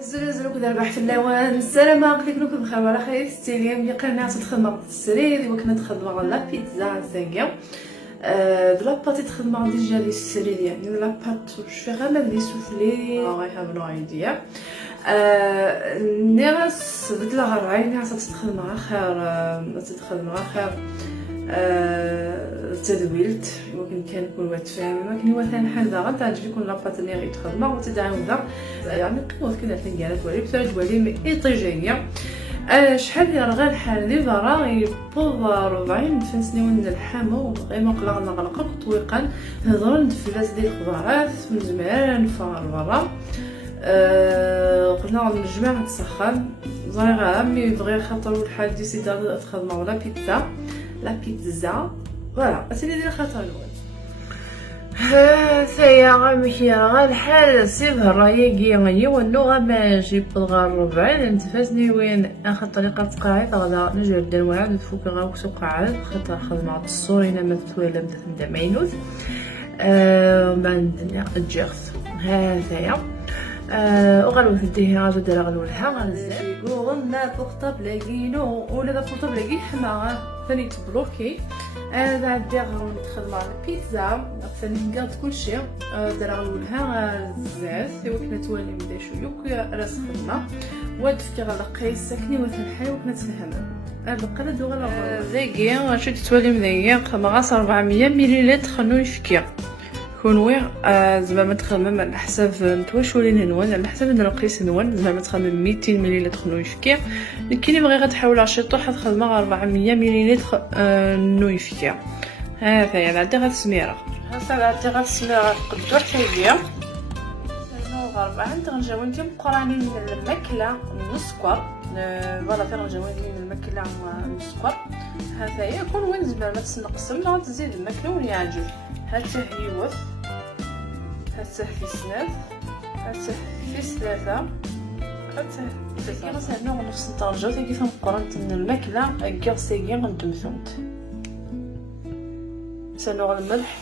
زلزل وكذا ربح في اللوان. السلامة قلت لكم بخير على خير. ستيليم اللي قلنا تخدم السرير وكنا تخدم لا بيتزا زاكيا دو لاباط تخدم ديجا لي السرير يعني لاباط شويه غير ما بدي سوفلي I have no idea. الناس بدلا غراي الناس تخدم خير تدويلت ولكن كان كل واحد فاهم ما كاين مثلا حاجه غتعجبك يكون لاباط اللي غير تخدمها وتدعمها يعني قيمه كذا تلقى توالي بتاع توالي ايطيجيه. شحال هي غير الحال دي برا يبوض 40 فنسنيون الحامو غير ما قلق نغلق طويقا نهضروا ندفلاس ديال الخضارات ونزمعان فار برا. قلنا نجمع تسخن زريغه مي بغي خاطر الحال ديسيدا تخدم ولا بيتزا فوالا اسيدي ديال خاطر الاول ثايا غامشي غا الحال سيف الرايقي غني ونو ما جيب الغار ربعين نتفاسني وين اخر طريقه تقاعد غدا نجر دير واحد فوق غاوسو قاعد خاطر خدمه الصورينا ما تولى بدا ماينوث ما عندنا الجيرث هذايا وغالو تديه غادي دير غلولها غنزل قولنا بورطابل لاقينو ولا دا بورطابل لاقي حما ثاني تبلوكي انا عندي غندخل مع البيتزا ثاني نقاد كلشي دير غلولها غزاز وكنا توالي بدا شويه وكا راس خدمه وادفكي غلقي ساكني مثلا حي وكنا تفهمنا بقى ندو غلا زاكي واش تتوالي مذيا خماغاس 400 مليلتر خنو يفكي كونوي زعما تخمم على حساب نتواشولين نوان على حساب نقيس نوان زعما تخمم 200 مليلتر خنو يفكي كاين بغي غتحاول على شي طوح تخدمها 400 مليلتر نو يفكي هذا يعني عندي غير السميره هسه عندي غير السميره قدو حتى هي نو غرب عندي غنجاو ندير مقرانين من الماكله من السكر فوالا فين غنجاو من الماكله من السكر هذا هي كون وين زعما ما تنقسم لا تزيد الماكله ولا يعجب هاتاه هيوث هاتاه في سناف هاتاه في ثلاثة هاتاه كي غنسهلو نفس الطنجة كي تنقرنت من الماكلة كيغ سيكي غندمثومت نسالو غير الملح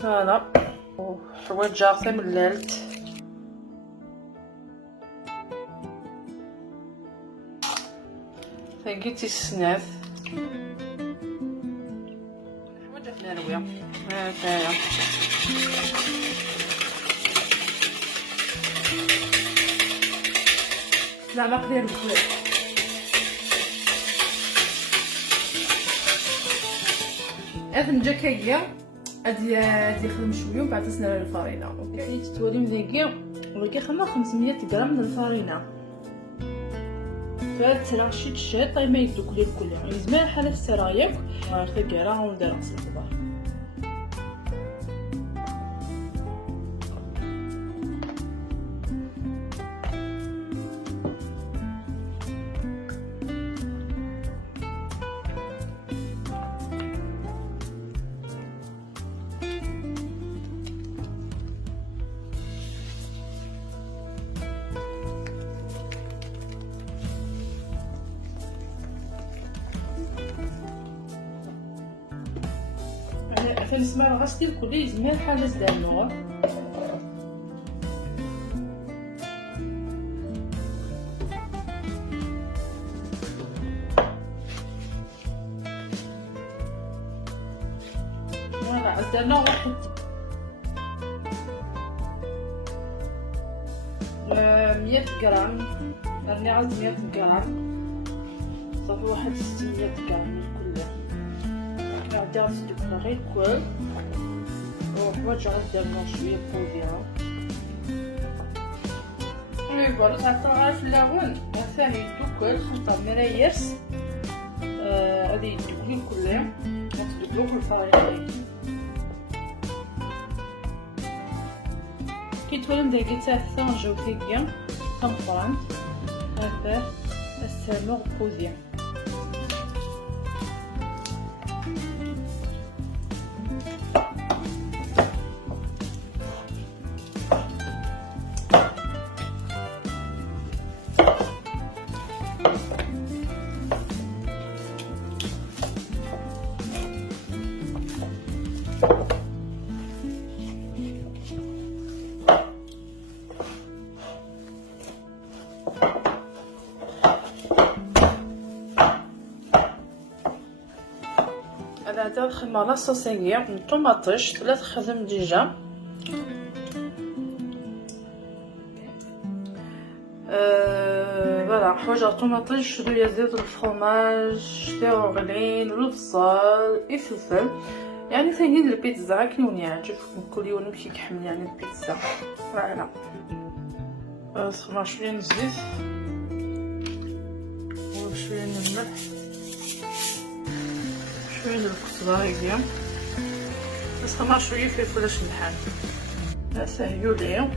فوالا وحوايج جارتي ملالت فايقيتي السناف نروية هكايا لا ما قدير بخير اثن جاكايا ادي يخدم شويه وبعد تسنى الفارينه اوكي تتولي مذاكيه ولكن خدمه 500 غرام من الفارينه فاتسرع شي تشات طيب ما يدوك لي الكل يعني زمان حاله السرايك غير وندير راس الخضار فنسمع غسل الكل زمان حاجه زدانو عندنا واحد 100 غرام راني عاود 100 غرام صافي واحد 600 غرام كلها عندي غنسدو غير كل وحوايج غنديرلهم شويه بوديرة فوالا تعطى غير في اللون ثاني يدوكل خاطر مرايرس غادي يدوكلو كلها غتدوكلو الفريق كي تولي مداكي تاع الثونجة وثيكيا كنقرانت غنفار السامور بوديرة هذا نخدمو لاصوصيغي طوماطيش لا تخدم ديجا. فوالا حوايج طوماطيش، شويه زيت الفرomاج، شويه غلين والبصل الفلفل، يعني ثاني البيتزا كيون يعجبكم كل يوم نمشي كحمل يعني البيتزا. فوالا سخنا شويه الزيت وشويه الملح، شويه الكزبره هكذا، سخنا شويه فلفل شمحان. سهيو ليه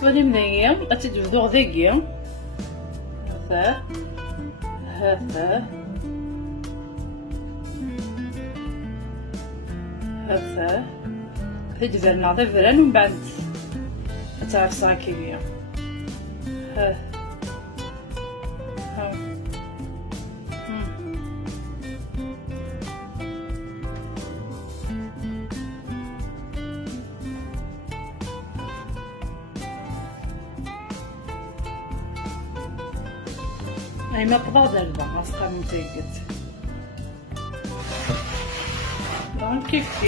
سوالي منايا اتجبدو غداكيا هذا هذا هذا تجبرنا ضفران ومن بعد تعرف صاكية ها ها أي ما قبض الربع أصلا متأكد دونك كيف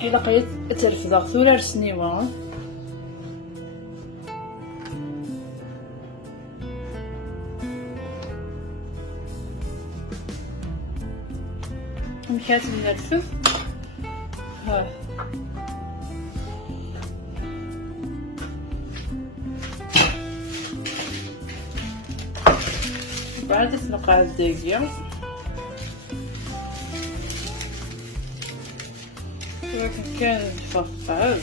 كي لقيت ترفدغ ثورة سنيوة مشات نرفد ها بعد تنقع الدقيق لكن كان مفقعد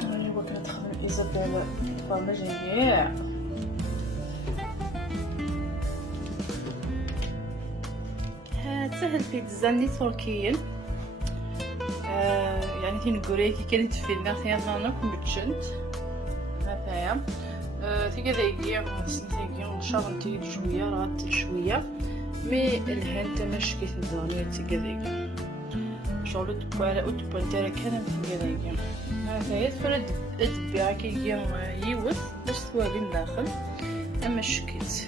أنا بغيت ندخل إيزابيل الفرماج ياع هذا البيتزا اللي تركيين يعني تنقولي كي كانت فينا ثيانا كنت هذايا تيجي دايقيا ونسنتيجي نشرنتي شويه رات شويه مي الهان تماش كي تدغني تيجي دايقيا شغل تبقى وتبقى نتاعك كان تيجي دايقيا هذايا تفرد الدبيعه كي يوث باش توالي من داخل اما شكيت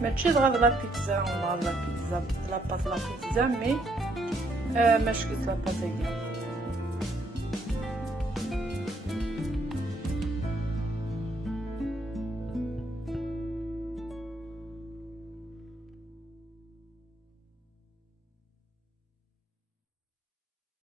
ماشي دغيا لا بيتزا ولا لا بيتزا لا بات لا بيتزا مي ماشي لا بات هي